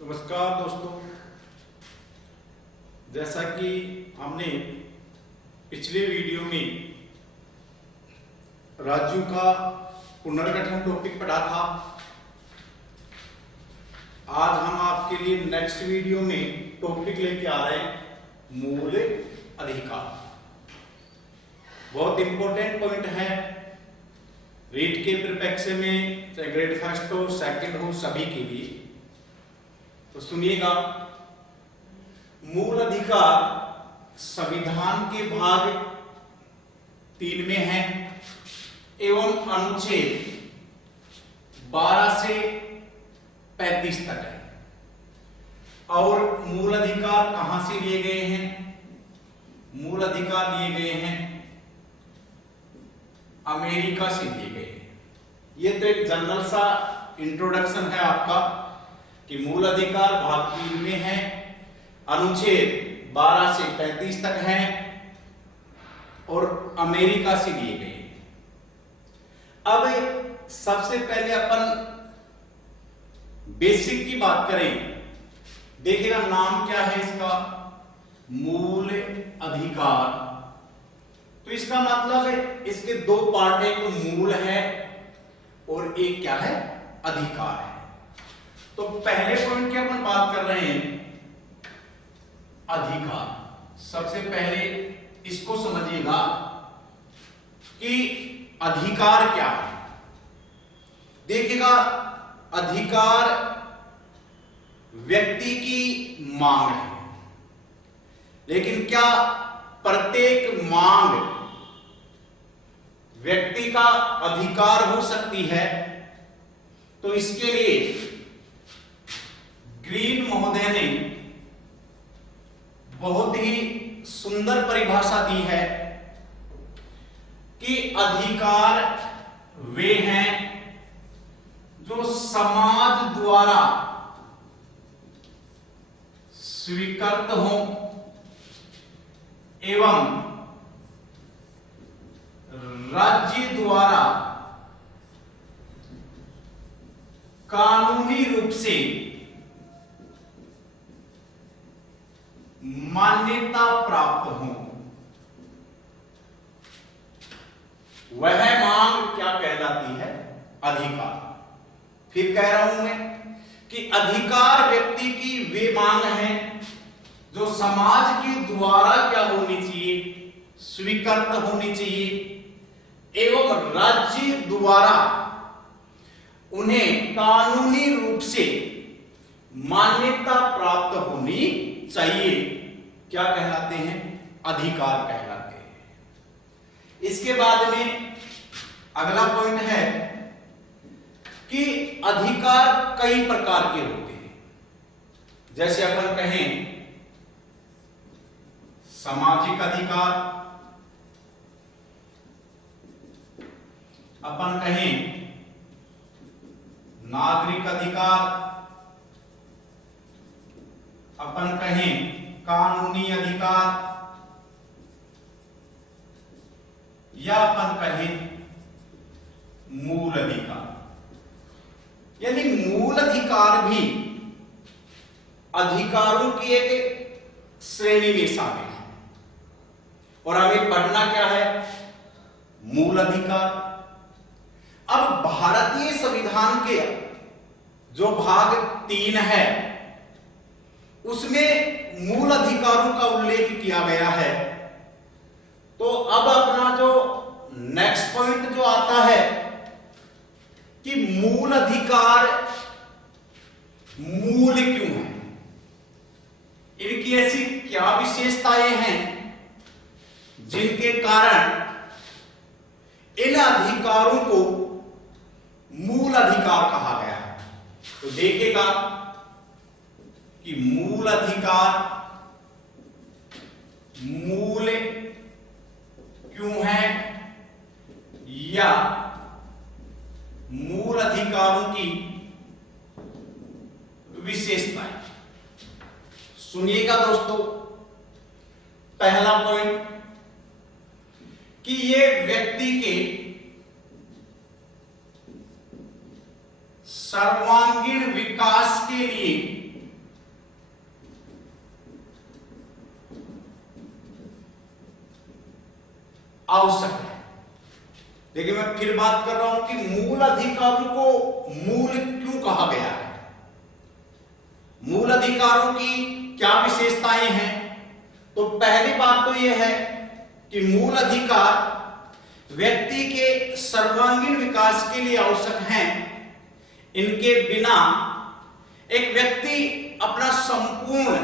नमस्कार दोस्तों, जैसा कि हमने पिछले वीडियो में राज्यों का पुनर्गठन टॉपिक पढ़ा था। आज हम आपके लिए नेक्स्ट वीडियो में टॉपिक लेके आ रहे हैं मूल अधिकार। बहुत इंपॉर्टेंट पॉइंट है। रीट के परिप्रेक्ष्य में चाहे ग्रेड फर्स्ट हो सेकंड हो सभी के लिए, तो सुनिएगा। मूल अधिकार संविधान के भाग 3 में है एवं अनुच्छेद 12 से 35 तक है। और मूल अधिकार कहां से लिए गए हैं? मूल अधिकार लिए गए हैं अमेरिका से लिए गए हैं। ये तो एक जनरल सा इंट्रोडक्शन है आपका कि मूल अधिकार भाग 3 में है, अनुच्छेद 12 से 35 तक है और अमेरिका से लिए गए हैं। अब सबसे पहले अपन बेसिक की बात करें। देखिएगा नाम क्या है इसका, मूल अधिकार। तो इसका मतलब है इसके 2 पार्ट है, एक मूल है और एक क्या है, अधिकार है। तो पहले पॉइंट की अपन बात कर रहे हैं अधिकार। सबसे पहले इसको समझिएगा कि अधिकार क्या है। देखिएगा, अधिकार व्यक्ति की मांग है, लेकिन क्या प्रत्येक मांग व्यक्ति का अधिकार हो सकती है? तो इसके लिए ग्रीन महोदय ने बहुत ही सुंदर परिभाषा दी है कि अधिकार वे हैं जो समाज द्वारा स्वीकृत हों एवं राज्य द्वारा कानूनी रूप से मान्यता प्राप्त हो। वह मांग क्या कहलाती है? अधिकार। फिर कह रहा हूं मैं कि अधिकार व्यक्ति की वे मांग है जो समाज के द्वारा क्या होनी चाहिए, स्वीकृत होनी चाहिए एवं राज्य द्वारा उन्हें कानूनी रूप से मान्यता प्राप्त होनी चाहिए। क्या कहलाते हैं? अधिकार कहलाते हैं। इसके बाद में अगला पॉइंट है कि अधिकार कई प्रकार के होते हैं। जैसे अपन कहें सामाजिक अधिकार, अपन कहें नागरिक अधिकार, अपन कहें कानूनी अधिकार, या अपन कहें मूल अधिकार। यानी मूल अधिकार भी अधिकारों की एक श्रेणी में शामिल है। और हमें पढ़ना क्या है? मूल अधिकार। अब भारतीय संविधान के जो भाग 3 है उसमें मूल अधिकारों का उल्लेख किया गया है। तो अब अपना जो नेक्स्ट पॉइंट जो आता है कि मूल अधिकार मूल क्यों है, इनकी ऐसी क्या विशेषताएं हैं जिनके कारण इन अधिकारों को मूल अधिकार कहा गया है। तो देखिएगा कि मूल अधिकार मूल क्यों है या मूल अधिकारों की विशेषताएं। सुनिएगा दोस्तों, पहला पॉइंट कि ये व्यक्ति के सर्वांगीण विकास के लिए आवश्यक है। देखिए मैं फिर बात कर रहा हूं कि मूल अधिकारों को मूल क्यों कहा गया है। मूल अधिकारों की क्या विशेषताएं हैं? तो पहली बात तो यह है कि मूल अधिकार व्यक्ति के सर्वांगीण विकास के लिए आवश्यक हैं। इनके बिना एक व्यक्ति अपना संपूर्ण,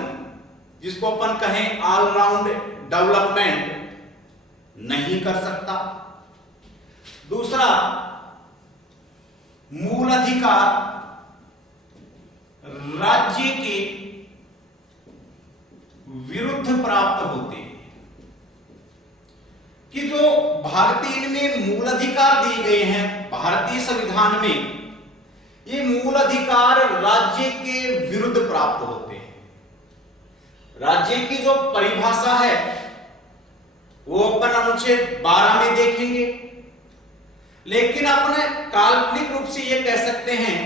जिसको अपन कहें ऑलराउंड डेवलपमेंट, नहीं कर सकता। दूसरा, मूल अधिकार राज्य के विरुद्ध प्राप्त होते हैं। कि जो भारतीय में मूल अधिकार दिए गए हैं भारतीय संविधान में, ये मूल अधिकार राज्य के विरुद्ध प्राप्त होते हैं। राज्य की जो परिभाषा है वो अपन अनुच्छेद 12 में देखेंगे, लेकिन अपने काल्पनिक रूप से ये कह सकते हैं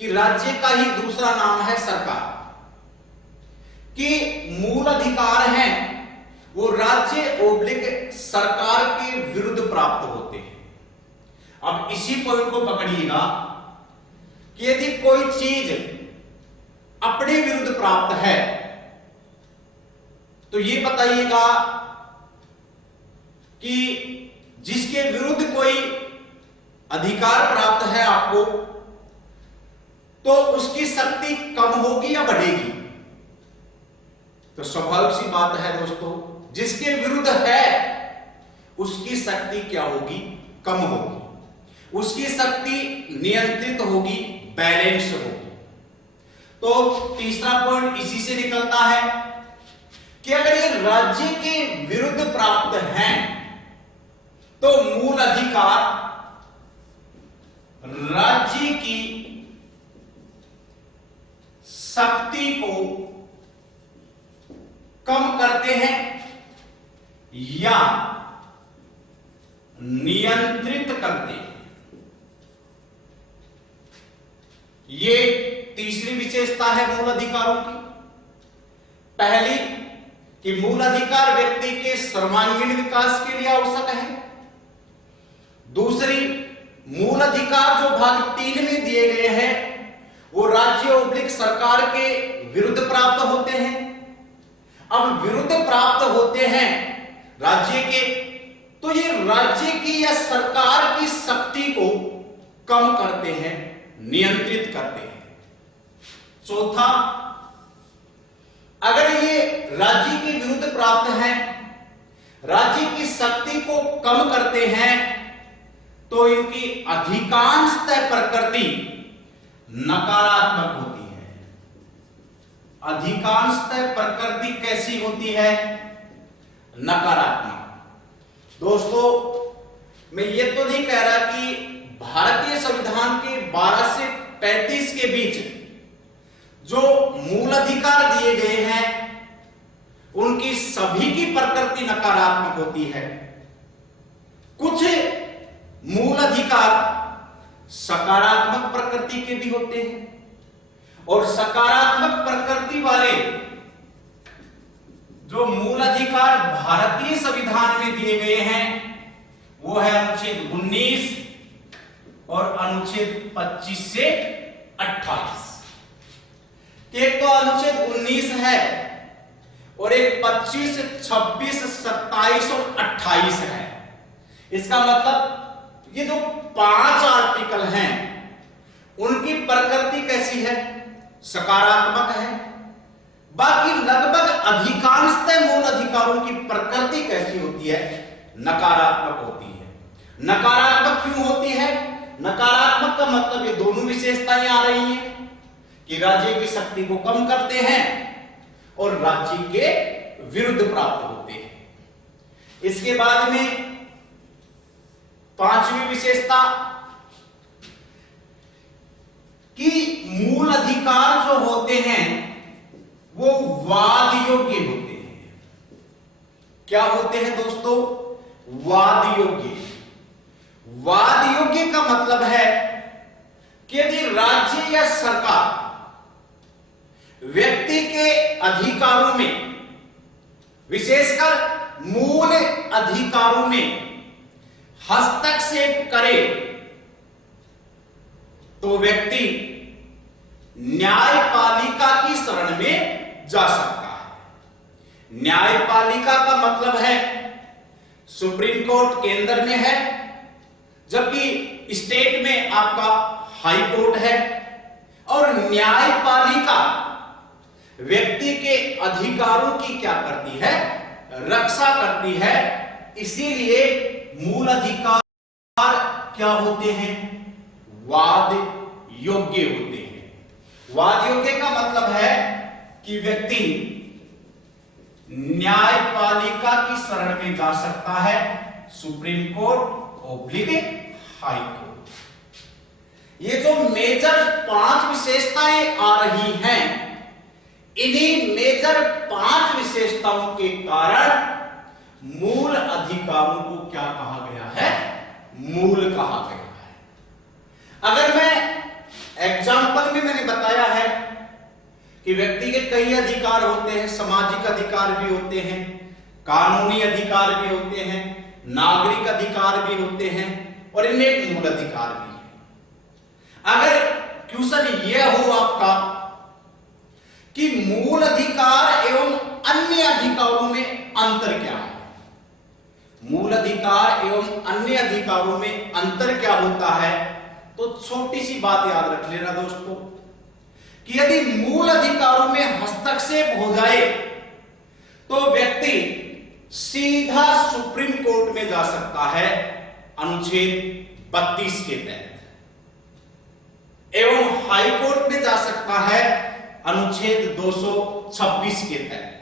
कि राज्य का ही दूसरा नाम है सरकार। कि मूल अधिकार हैं वो राज्य ओब्लिक सरकार के विरुद्ध प्राप्त होते हैं। अब इसी पॉइंट को पकड़िएगा कि यदि कोई चीज अपने विरुद्ध प्राप्त है तो ये बताइएगा कि जिसके विरुद्ध कोई अधिकार प्राप्त है आपको, तो उसकी शक्ति कम होगी या बढ़ेगी? तो स्वाभाविक सी बात है दोस्तों, जिसके विरुद्ध है उसकी शक्ति क्या होगी? कम होगी। उसकी शक्ति नियंत्रित होगी, बैलेंस होगी। तो तीसरा पॉइंट इसी से निकलता है कि अगर ये राज्य के विरुद्ध प्राप्त हैं तो मूल अधिकार राज्य की शक्ति को कम करते हैं या नियंत्रित करते हैं। ये तीसरी विशेषता है मूल अधिकारों की। पहली कि मूल अधिकार व्यक्ति के सर्वांगीण विकास के लिए आवश्यक है। दूसरी, मूल अधिकार जो भाग 3 में दिए गए हैं वो राज्य ओब्लिक सरकार के विरुद्ध प्राप्त होते हैं। अब विरुद्ध प्राप्त होते हैं राज्य के, तो ये राज्य की या सरकार की शक्ति को कम करते हैं, नियंत्रित करते हैं। चौथा, अगर ये राज्य के विरुद्ध प्राप्त हैं, राज्य की शक्ति को कम करते हैं, तो इनकी अधिकांशतः प्रकृति नकारात्मक होती है। अधिकांशतः प्रकृति कैसी होती है? नकारात्मक। दोस्तों, मैं ये तो नहीं कह रहा कि भारतीय संविधान के 12 से 35 के बीच जो मूल अधिकार दिए गए हैं उनकी सभी की प्रकृति नकारात्मक होती है। कुछ मूल अधिकार सकारात्मक प्रकृति के भी होते हैं, और सकारात्मक प्रकृति वाले जो मूल अधिकार भारतीय संविधान में दिए गए हैं वो है अनुच्छेद 19 और अनुच्छेद 25 से 28। एक तो अनुच्छेद 19 है और एक 25, 26, 27 और 28 है। इसका मतलब ये जो 5 आर्टिकल हैं उनकी प्रकृति कैसी है? सकारात्मक है। बाकी लगभग अधिकांशतः मूल अधिकारों की प्रकृति कैसी होती है? नकारात्मक होती है। नकारात्मक क्यों होती है? नकारात्मक का मतलब ये दोनों विशेषताएं आ रही हैं कि राज्य की शक्ति को कम करते हैं और राज्य के विरुद्ध प्राप्त होते हैं। इसके बाद में 5वीं विशेषता कि मूल अधिकार जो होते हैं वो वाद योग्य होते हैं। क्या होते हैं दोस्तों? वाद योग्य। वाद योग्य का मतलब है कि यदि राज्य या सरकार व्यक्ति के अधिकारों में, विशेषकर मूल अधिकारों में हस्तक्षेप करे तो व्यक्ति न्यायपालिका की शरण में जा सकता है। न्यायपालिका का मतलब है सुप्रीम कोर्ट केंद्र में है, जबकि स्टेट में आपका हाई कोर्ट है। और न्यायपालिका व्यक्ति के अधिकारों की क्या करती है? रक्षा करती है। इसीलिए मूल अधिकार क्या होते हैं? वाद योग्य होते हैं। वाद योग्य का मतलब है कि व्यक्ति न्यायपालिका की शरण में जा सकता है, supreme court oblique high court. ये जो मेजर 5 विशेषताएं आ रही हैं, इन्हीं मेजर 5 विशेषताओं के कारण मूल अधिकारों को क्या कहा गया है? मूल कहा गया है। अगर मैं एग्जाम्पल में मैंने बताया है कि व्यक्ति के कई अधिकार होते हैं, सामाजिक अधिकार भी होते हैं, कानूनी अधिकार भी होते हैं, नागरिक अधिकार भी होते हैं, और इनमें एक मूल अधिकार भी है। अगर क्वेश्चन यह हो आपका कि मूल अधिकार एवं अन्य अधिकारों में अंतर क्या है, मूल अधिकार एवं अन्य अधिकारों में अंतर क्या होता है, तो छोटी सी बात याद रख लेना दोस्तों कि यदि मूल अधिकारों में हस्तक्षेप हो जाए तो व्यक्ति सीधा सुप्रीम कोर्ट में जा सकता है अनुच्छेद 32 के तहत, एवं हाई कोर्ट में जा सकता है अनुच्छेद 226 के तहत।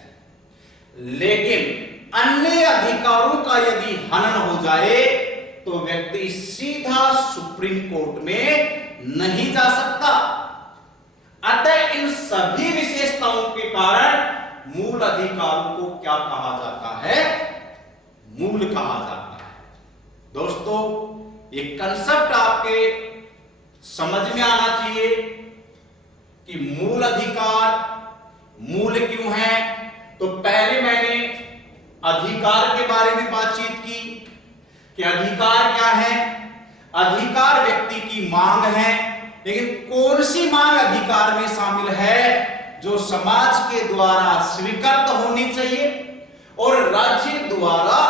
लेकिन अन्य अधिकारों का यदि हनन हो जाए तो व्यक्ति सीधा सुप्रीम कोर्ट में नहीं जा सकता। अतः इन सभी विशेषताओं के कारण मूल अधिकारों को क्या कहा जाता है? मूल कहा जाता है। दोस्तों, ये कंसेप्ट आपके समझ में आना चाहिए कि मूल अधिकार मूल क्यों है। तो पहले मैंने अधिकार के बारे में बातचीत की कि अधिकार क्या है। अधिकार व्यक्ति की मांग है, लेकिन कौन सी मांग अधिकार में शामिल है? जो समाज के द्वारा स्वीकृत होनी चाहिए और राज्य द्वारा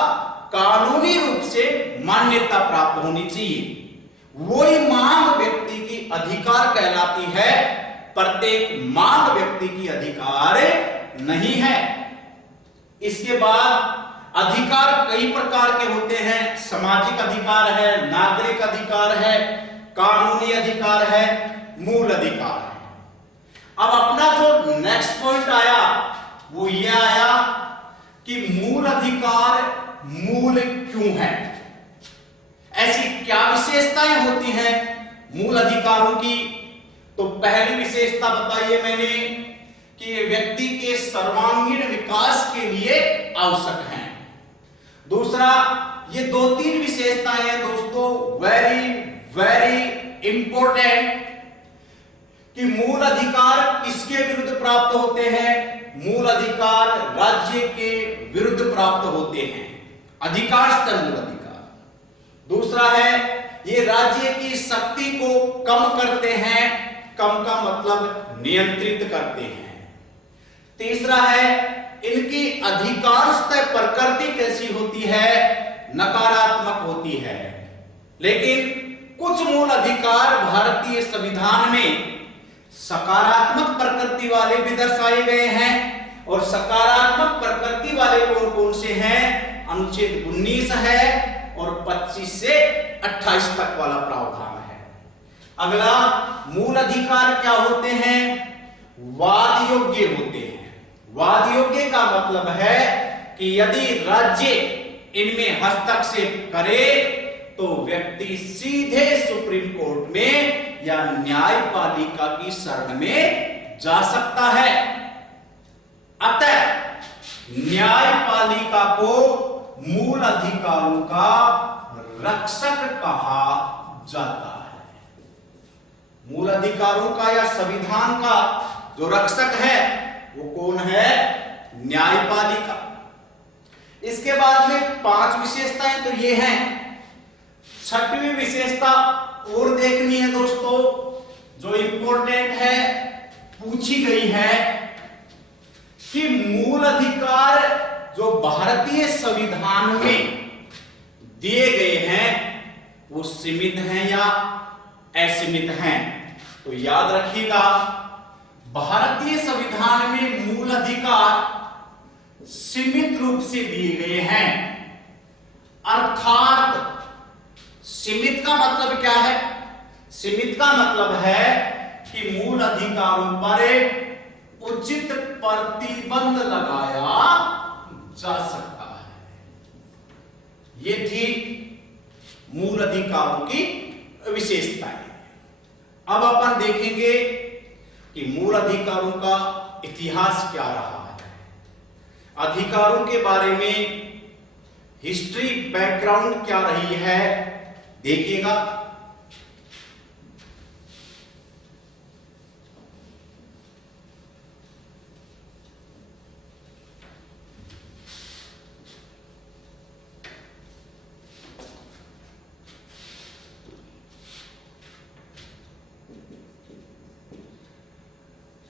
कानूनी रूप से मान्यता प्राप्त होनी चाहिए। वही मांग व्यक्ति की अधिकार कहलाती है। प्रत्येक मांग व्यक्ति की अधिकार नहीं है। इसके बाद अधिकार कई प्रकार के होते हैं। सामाजिक अधिकार है, नागरिक अधिकार है, कानूनी अधिकार है, मूल अधिकार है। अब अपना जो नेक्स्ट पॉइंट आया वो ये आया कि मूल अधिकार मूल क्यों है? ऐसी क्या विशेषताएं होती हैं मूल अधिकारों की? तो पहली विशेषता बताइए मैंने कि व्यक्ति के सर्वांगीण विकास के लिए आवश्यक हैं। दूसरा, ये 2-3 विशेषताएं हैं दोस्तों, वेरी वेरी इंपॉर्टेंट, कि मूल अधिकार किसके विरुद्ध प्राप्त होते हैं? मूल अधिकार राज्य के विरुद्ध प्राप्त होते हैं, अधिकार स्तर मूल अधिकार। दूसरा है, ये राज्य की शक्ति को कम करते हैं, कम का मतलब नियंत्रित करते हैं। तीसरा है, इनकी अधिकांशतः प्रकृति कैसी होती है? नकारात्मक होती है। लेकिन कुछ मूल अधिकार भारतीय संविधान में सकारात्मक प्रकृति वाले भी दर्शाए गए हैं। और सकारात्मक प्रकृति वाले कौन कौन से हैं? अनुच्छेद 19 है और 25 से 28 तक वाला प्रावधान है। अगला, मूल अधिकार क्या होते हैं? वाद योग्य होते हैं। वाद योग्य का मतलब है कि यदि राज्य इनमें हस्तक्षेप करे तो व्यक्ति सीधे सुप्रीम कोर्ट में या न्यायपालिका की शरण में जा सकता है। अतः न्यायपालिका को मूल अधिकारों का रक्षक कहा जाता है। मूल अधिकारों का या संविधान का जो रक्षक है वो कौन है? न्यायपालिका। इसके बाद में 5 विशेषताएं तो ये हैं। 6वीं विशेषता और देखनी है दोस्तों, जो इंपॉर्टेंट है, पूछी गई है कि मूल अधिकार जो भारतीय संविधान में दिए गए हैं वो सीमित हैं या असीमित हैं। तो याद रखिएगा, भारतीय संविधान में मूल अधिकार सीमित रूप से दिए गए हैं। अर्थात सीमित का मतलब क्या है? सीमित का मतलब है कि मूल अधिकारों पर उचित प्रतिबंध लगाया जा सकता है। ये थी मूल अधिकारों की विशेषताएं। अब अपन देखेंगे कि मूल अधिकारों का इतिहास क्या रहा है। अधिकारों के बारे में हिस्ट्री बैकग्राउंड क्या रही है देखिएगा।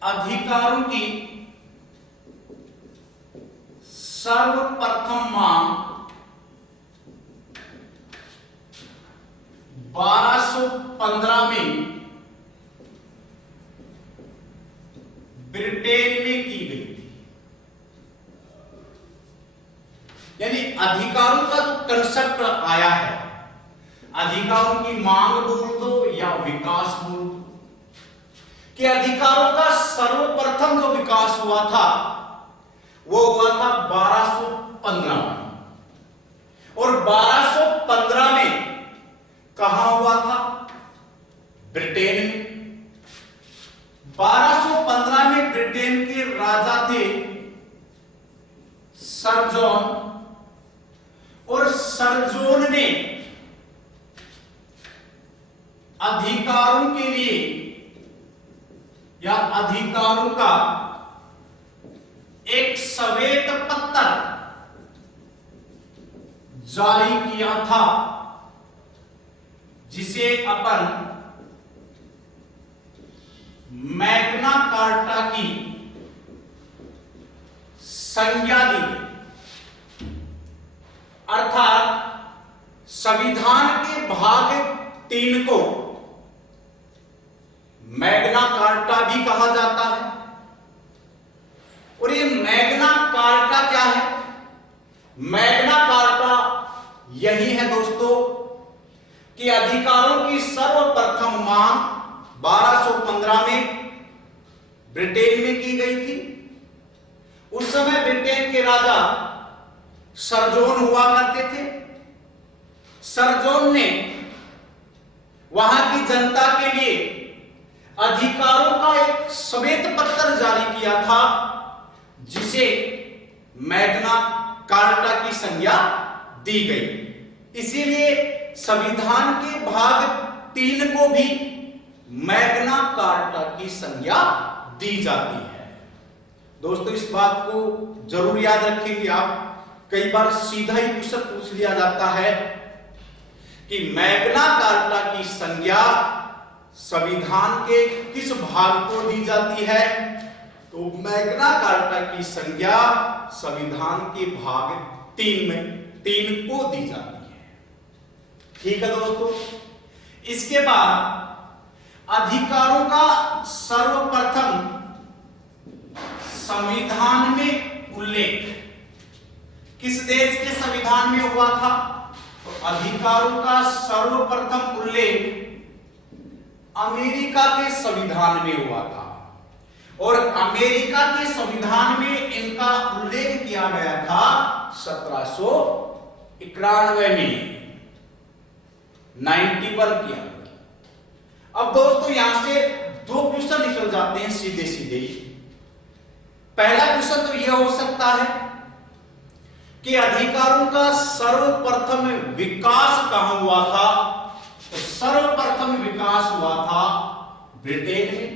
अधिकारों की सर्वप्रथम मांग 1215 में ब्रिटेन में की गई थी। यानी अधिकारों का जो कंसेप्ट आया है, अधिकारों की मांग बोल दो या विकास बोल दो, कि अधिकारों का सर्वप्रथम जो विकास हुआ था वो हुआ था 1215 में। और 1215 में कहां हुआ था? ब्रिटेन में। 1215 में ब्रिटेन के राजा थे सर जॉन, और सर जॉन ने अधिकारों के लिए या अधिकारों का एक श्वेत पत्र जारी किया था, जिसे अपन मैग्ना कार्टा की संज्ञा दी गई। अर्थात संविधान के भाग 3 को मैग्ना कार्टा भी कहा जाता है। और ये मैग्ना कार्टा क्या है? मैग्ना कार्टा यही है दोस्तों कि अधिकारों की सर्वप्रथम मांग 1215 में ब्रिटेन में की गई थी। उस समय ब्रिटेन के राजा सर जॉन हुआ करते थे। सर जॉन ने वहां की जनता के लिए अधिकारों का एक श्वेत पत्र जारी किया था, जिसे मैग्ना कार्टा की संज्ञा दी गई। इसीलिए संविधान के भाग 3 को भी मैग्ना कार्टा की संज्ञा दी जाती है। दोस्तों इस बात को जरूर याद रखिए। आप कई बार सीधा ही क्वेश्चन पूछ लिया जाता है कि मैग्ना कार्टा की संज्ञा संविधान के किस भाग को दी जाती है? तो मैग्ना कार्टा की संज्ञा संविधान के भाग 3 को दी जाती है। ठीक है दोस्तों। इसके बाद अधिकारों का सर्वप्रथम संविधान में उल्लेख किस देश के संविधान में हुआ था? तो अधिकारों का सर्वप्रथम उल्लेख अमेरिका के संविधान में हुआ था। और अमेरिका के संविधान में इनका उल्लेख किया गया था 1791 में, 91 किया। अब दोस्तों यहां से 2 क्वेश्चन निकल जाते हैं सीधे सीधे। पहला क्वेश्चन तो यह हो सकता है कि अधिकारों का सर्वप्रथम विकास कहां हुआ था? तो सर्वप्रथम विकास हुआ था ब्रिटेन में।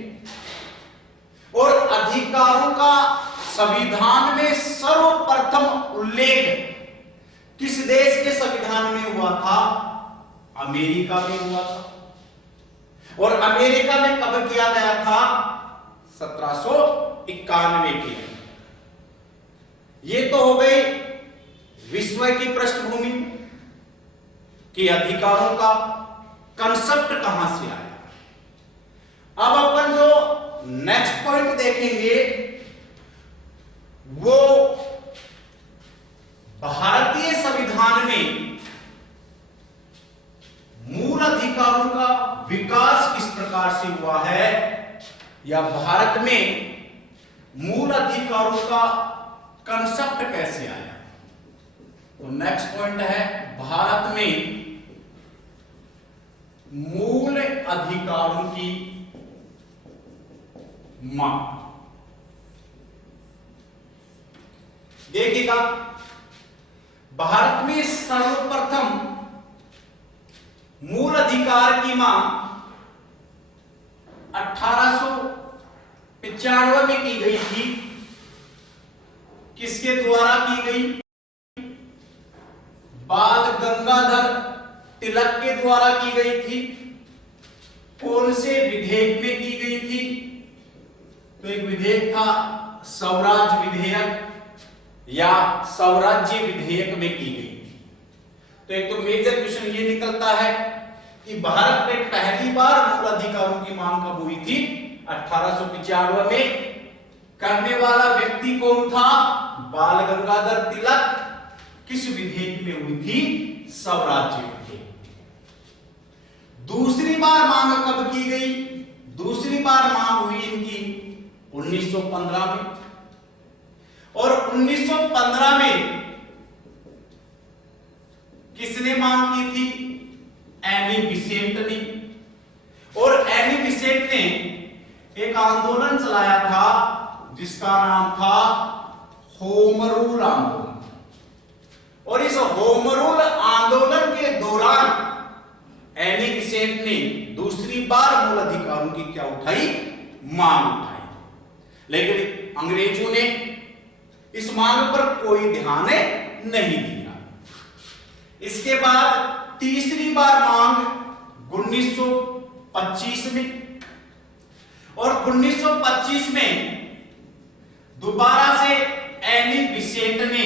और अधिकारों का संविधान में सर्वप्रथम उल्लेख किस देश के संविधान में हुआ था? अमेरिका में हुआ था। और अमेरिका में कब किया गया था? 1791 के। ये तो हो गई विश्व की पृष्ठभूमि कि अधिकारों का कंसेप्ट कहां से आया। अब अपन जो नेक्स्ट पॉइंट देखेंगे वो भारतीय संविधान में मूल अधिकारों का विकास किस प्रकार से हुआ है, या भारत में मूल अधिकारों का कंसेप्ट कैसे आया। तो नेक्स्ट पॉइंट है भारत में मूल अधिकारों की मांग। देखिएगा, भारत में सर्वप्रथम मूल अधिकार की मांग 1895 में की गई थी। किसके द्वारा की गई? बाल गंगाधर तिलक के द्वारा की गई थी। कौन से विधेयक में की गई थी? तो एक विधेयक था स्वराज विधेयक या स्वराज्य विधेयक में की गई थी। तो एक तो मेजर क्वेश्चन ये निकलता है कि भारत में पहली बार मूल अधिकारों की मांग कब हुई थी? 1895 में। करने वाला व्यक्ति कौन था? बाल गंगाधर तिलक। किस विधेयक में हुई थी? स्वराज्य विधेयक। दूसरी बार मांग कब की गई? दूसरी बार मांग हुई इनकी 1915 में। और 1915 में किसने मांग की थी? एनी बेसेंट ने। और एनी बेसेंट ने एक आंदोलन चलाया था जिसका नाम था होम रूल आंदोलन। और इस होम रूल आंदोलन के दौरान एनी बेसेंट ने दूसरी बार मूल अधिकारों की क्या उठाई? मांग उठाई। लेकिन अंग्रेजों ने इस मांग पर कोई ध्यान नहीं दिया। इसके बाद तीसरी बार मांग 1925 में। और 1925 में दोबारा से एनी बेसेंट ने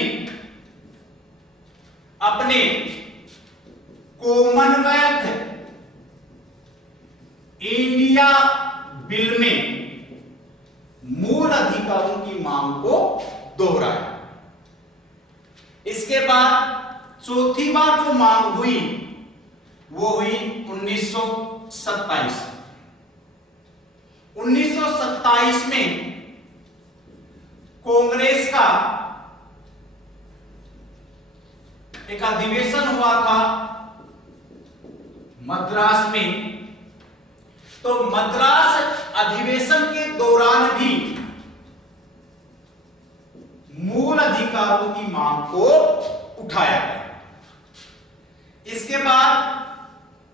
अपने कॉमनवेल्थ इंडिया बिल में मूल अधिकारों की मांग को दोहराया। इसके बाद चौथी बार जो मांग हुई वो हुई 1927। 1927 में कांग्रेस का एक अधिवेशन हुआ था मद्रास में। तो मद्रास अधिवेशन के दौरान भी मूल अधिकारों की मांग को उठाया गया। इसके बाद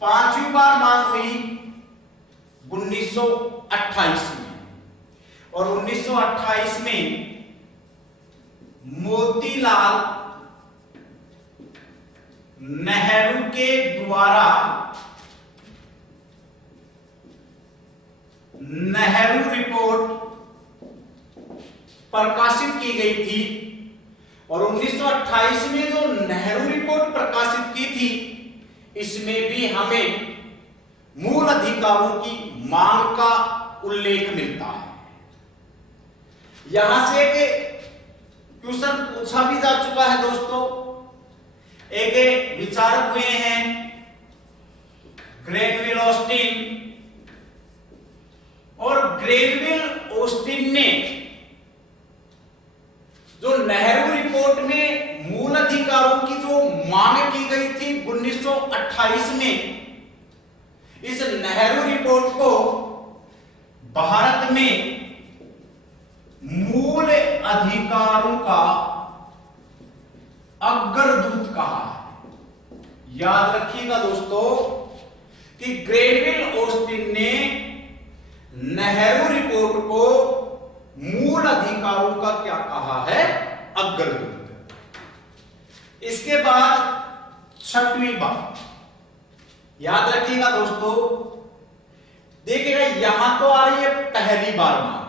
पांचवी बार मांग हुई 1928 में। और 1928 में मोतीलाल नेहरू के द्वारा नेहरू रिपोर्ट प्रकाशित की गई थी। और 1928 में जो नेहरू रिपोर्ट प्रकाशित की थी इसमें भी हमें मूल अधिकारों की मांग का उल्लेख मिलता है। यहां से एक क्वेश्चन पूछा भी जा चुका है दोस्तों। एक विचारक हुए हैं ग्रेनविल ऑस्टिन। और ग्रेनविल ऑस्टिन ने जो नेहरू रिपोर्ट में मूल अधिकारों की जो मांग की गई थी 1928 में, इस नेहरू रिपोर्ट को भारत में मूल अधिकारों का अग्रदूत कहा है। याद रखिएगा दोस्तों कि ग्रेनविल ऑस्टिन ने नेहरू रिपोर्ट को मूल अधिकारों का क्या कहा है? अग्रदूत। इसके बाद छठवीं बात, याद रखिएगा दोस्तों, देखिएगा यहां तो आ रही है पहली बार मांग।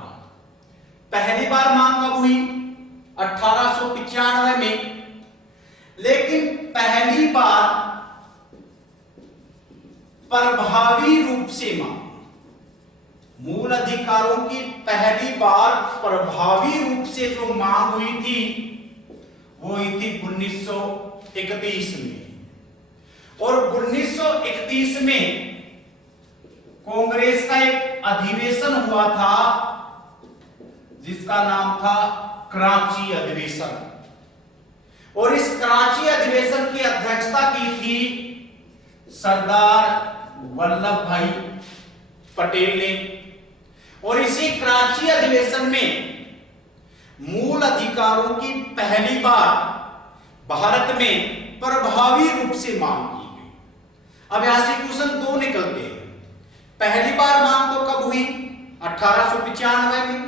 पहली बार मांग कब हुई? 1895 में। लेकिन पहली बार प्रभावी रूप से मांग, मूल अधिकारों की पहली बार प्रभावी रूप से जो मांग हुई थी वो हुई थी 1931 में। और 1931 में कांग्रेस का एक अधिवेशन हुआ था जिसका नाम था कराची अधिवेशन। और इस कराची अधिवेशन की अध्यक्षता की थी सरदार वल्लभ भाई पटेल ने। और इसी कराची अधिवेशन में मूल अधिकारों की पहली बार भारत में प्रभावी रूप से मांग की गई। अब यहां से क्वेश्चन दो निकलते हैं। पहली बार मांग तो कब हुई? 1895 में।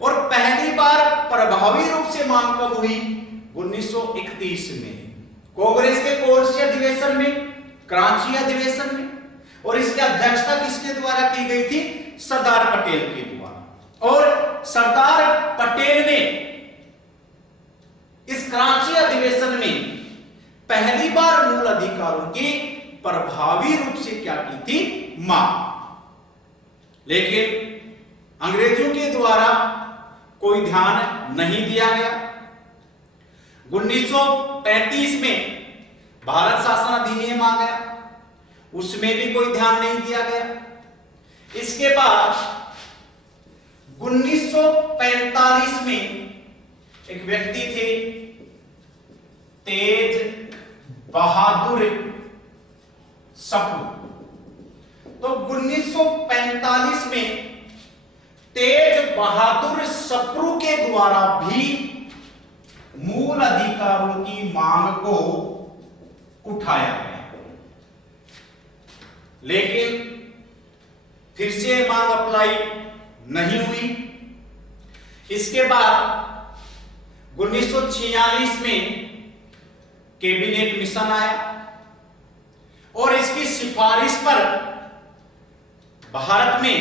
और पहली बार प्रभावी रूप से मांग कब हुई? 1931 में। कांग्रेस के कौन से अधिवेशन में? कराची अधिवेशन में। और इसकी अध्यक्षता किसके द्वारा की गई थी? सरदार पटेल के द्वारा। और सरदार पटेल ने इस कराची अधिवेशन में पहली बार मूल अधिकारों की प्रभावी रूप से क्या की थी? मांग। लेकिन अंग्रेजों के द्वारा कोई ध्यान नहीं दिया गया। 1935 में भारत शासन अधिनियम आ गया, उसमें भी कोई ध्यान नहीं दिया गया। इसके बाद 1945 में एक व्यक्ति थे तेज बहादुर सप्रू। तो 1945 में तेज बहादुर सप्रू के द्वारा भी मूल अधिकारों की मांग को उठाया गया। लेकिन फिर से मांग अप्लाई नहीं हुई। इसके बाद 1946 में कैबिनेट मिशन आया और इसकी सिफारिश पर भारत में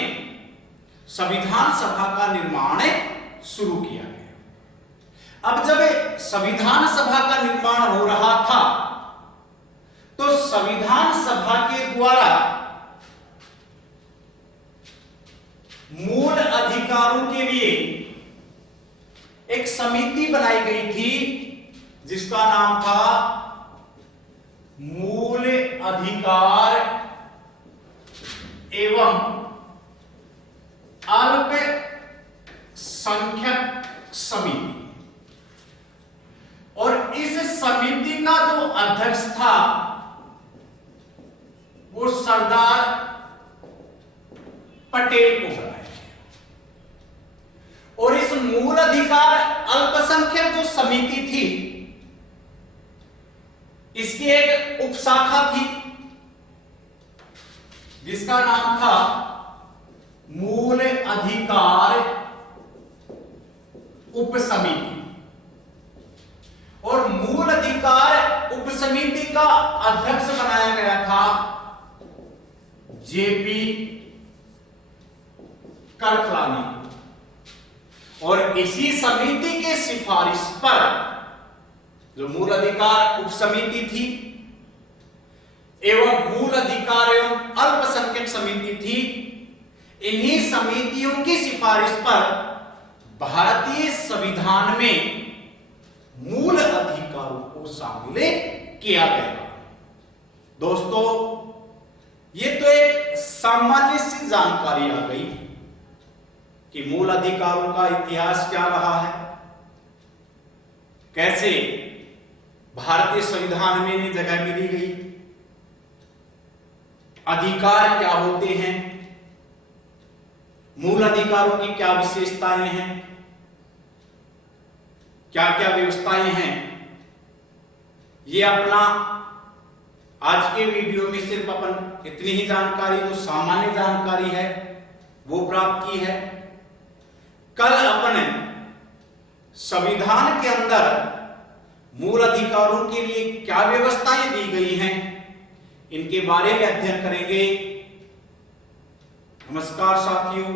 संविधान सभा का निर्माण शुरू किया गया। अब जब संविधान सभा का निर्माण हो रहा था तो संविधान सभा के द्वारा मूल अधिकारों के लिए एक समिति बनाई गई थी जिसका नाम था मूल अधिकार एवं अल्पसंख्यक समिति। और इस समिति का जो अध्यक्ष था वो सरदार पटेल को बनाया। और इस मूल अधिकार अल्पसंख्यक जो समिति थी इसकी एक उपशाखा थी जिसका नाम था मूल अधिकार उपसमिति। और मूल अधिकार उपसमिति का अध्यक्ष बनाया गया था जेपी करपलानी। और इसी समिति के सिफारिश पर जो मूल अधिकार उपसमिति थी एवं मूल अधिकार एवं अल्पसंख्यक समिति थी, इन्हीं समितियों की सिफारिश पर भारतीय संविधान में मूल अधिकारों को शामिल किया गया। दोस्तों, ये तो एक सामान्य सी जानकारी आ गई कि मूल अधिकारों का इतिहास क्या रहा है, कैसे भारतीय संविधान में इन्हें जगह मिली गई, अधिकार क्या होते हैं, मूल अधिकारों की क्या विशेषताएं हैं, क्या क्या व्यवस्थाएं हैं। ये अपना आज के वीडियो में सिर्फ अपन इतनी ही जानकारी, जो सामान्य जानकारी है वो प्राप्त की है। कल अपने संविधान के अंदर मूल अधिकारों के लिए क्या व्यवस्थाएं दी गई हैं, इनके बारे में अध्ययन करेंगे। नमस्कार साथियों,